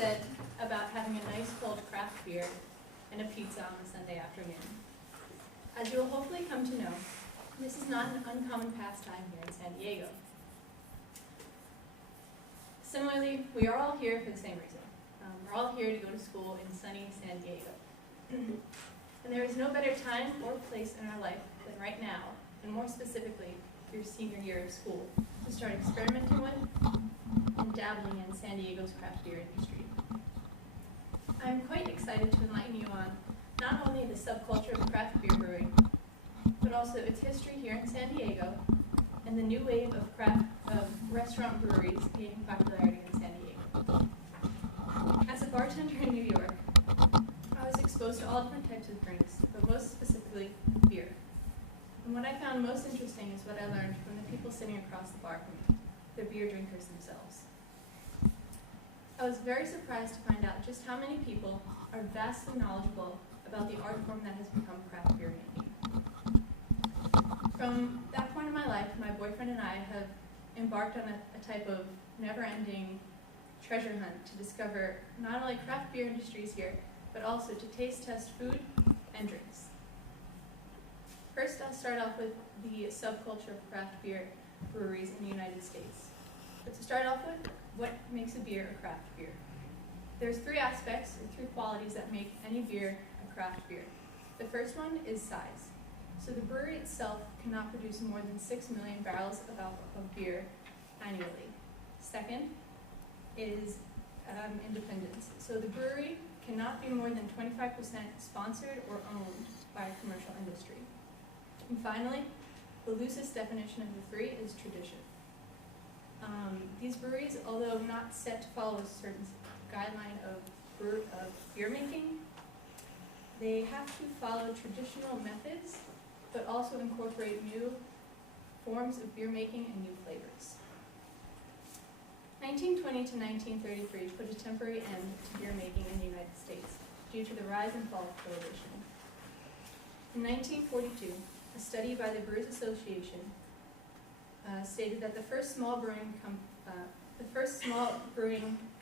said about having a nice cold craft beer and a pizza on a Sunday afternoon. As you will hopefully come to know, this is not an uncommon pastime here in San Diego. Similarly, we are all here for the same reason. We're all here to go to school in sunny San Diego. And there is no better time or place in our life than right now, and more specifically, your senior year of school, to start experimenting with and dabbling in San Diego's craft beer industry. I'm quite excited to enlighten you on not only the subculture of craft beer brewing, but also its history here in San Diego and the new wave of restaurant breweries gaining popularity in San Diego. As a bartender in New York, I was exposed to all different types of drinks, but most specifically beer. And what I found most interesting is what I learned from the people sitting across the bar from me, the beer drinkers themselves. I was very surprised to find out just how many people are vastly knowledgeable about the art form that has become craft beer making. From that point in my life, my boyfriend and I have embarked on a type of never-ending treasure hunt to discover not only craft beer industries here, but also to taste test food and drinks. First, I'll start off with the subculture of craft beer breweries in the United States. But to start off with, what makes a beer a craft beer? There's three aspects, or three qualities that make any beer a craft beer. The first one is size. So the brewery itself cannot produce more than 6 million barrels of beer annually. Second is independence. So the brewery cannot be more than 25% sponsored or owned by a commercial industry. And finally, the loosest definition of the three is tradition. These breweries, although not set to follow a certain guideline of beer making, they have to follow traditional methods, but also incorporate new forms of beer making and new flavors. 1920 to 1933 put a temporary end to beer making in the United States due to the rise and fall of Prohibition. In 1942, a study by the Brewers Association stated that the first small brewing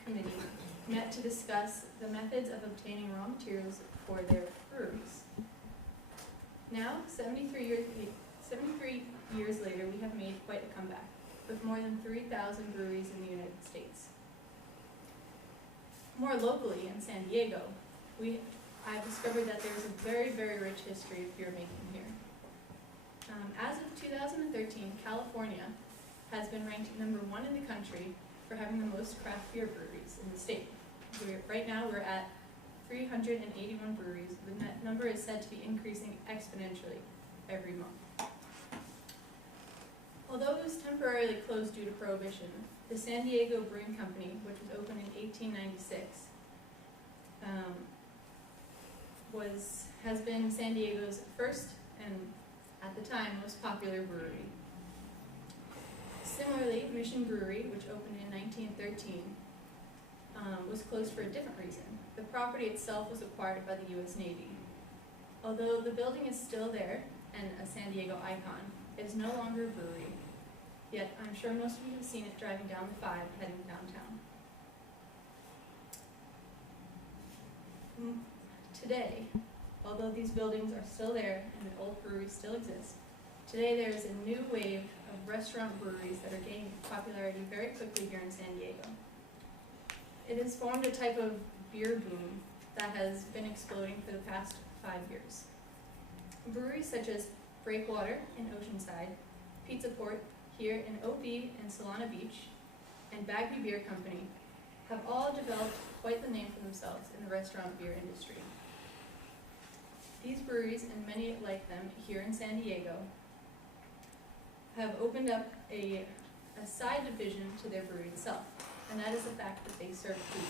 committee met to discuss the methods of obtaining raw materials for their breweries. Now, 73 years later, we have made quite a comeback, with more than 3,000 breweries in the United States. More locally, in San Diego, I've discovered that there is a very, very rich history of beer making here. As of 2013, California has been ranked #1 in the country for having the most craft beer breweries in the state. Right now, we're at 381 breweries. The net number is said to be increasing exponentially every month. Although it was temporarily closed due to Prohibition, the San Diego Brewing Company, which was opened in 1896, has been San Diego's first and, at the time, most popular brewery. Similarly, Mission Brewery, which opened in 1913, was closed for a different reason. The property itself was acquired by the U.S. Navy. Although the building is still there and a San Diego icon, it is no longer a brewery, yet I'm sure most of you have seen it driving down the 5 heading downtown. Today, although these buildings are still there and the old breweries still exist, today there is a new wave of restaurant breweries that are gaining popularity very quickly here in San Diego. It has formed a type of beer boom that has been exploding for the past 5 years. Breweries such as Breakwater in Oceanside, Pizza Port here in OB and Solana Beach, and Bagby Beer Company have all developed quite the name for themselves in the restaurant beer industry. These breweries, and many like them here in San Diego, have opened up a side division to their brewery itself, and that is the fact that they serve food.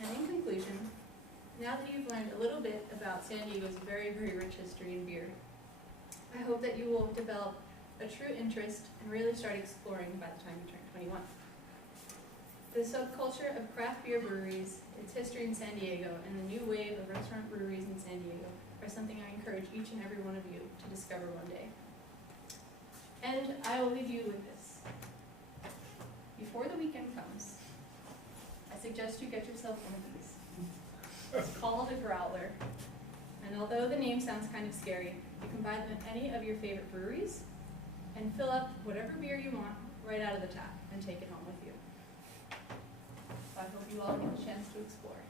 And in conclusion, now that you've learned a little bit about San Diego's very, very rich history in beer, I hope that you will develop a true interest and really start exploring by the time you turn 21. The subculture of craft beer breweries, its history in San Diego, and the new wave of restaurant breweries in San Diego are something I encourage each and every one of you to discover one day. And I will leave you with this. Before the weekend comes, I suggest you get yourself one of these. It's called a growler, and although the name sounds kind of scary, you can buy them at any of your favorite breweries and fill up whatever beer you want right out of the tap and take it home with you. So I hope you all get a chance to explore.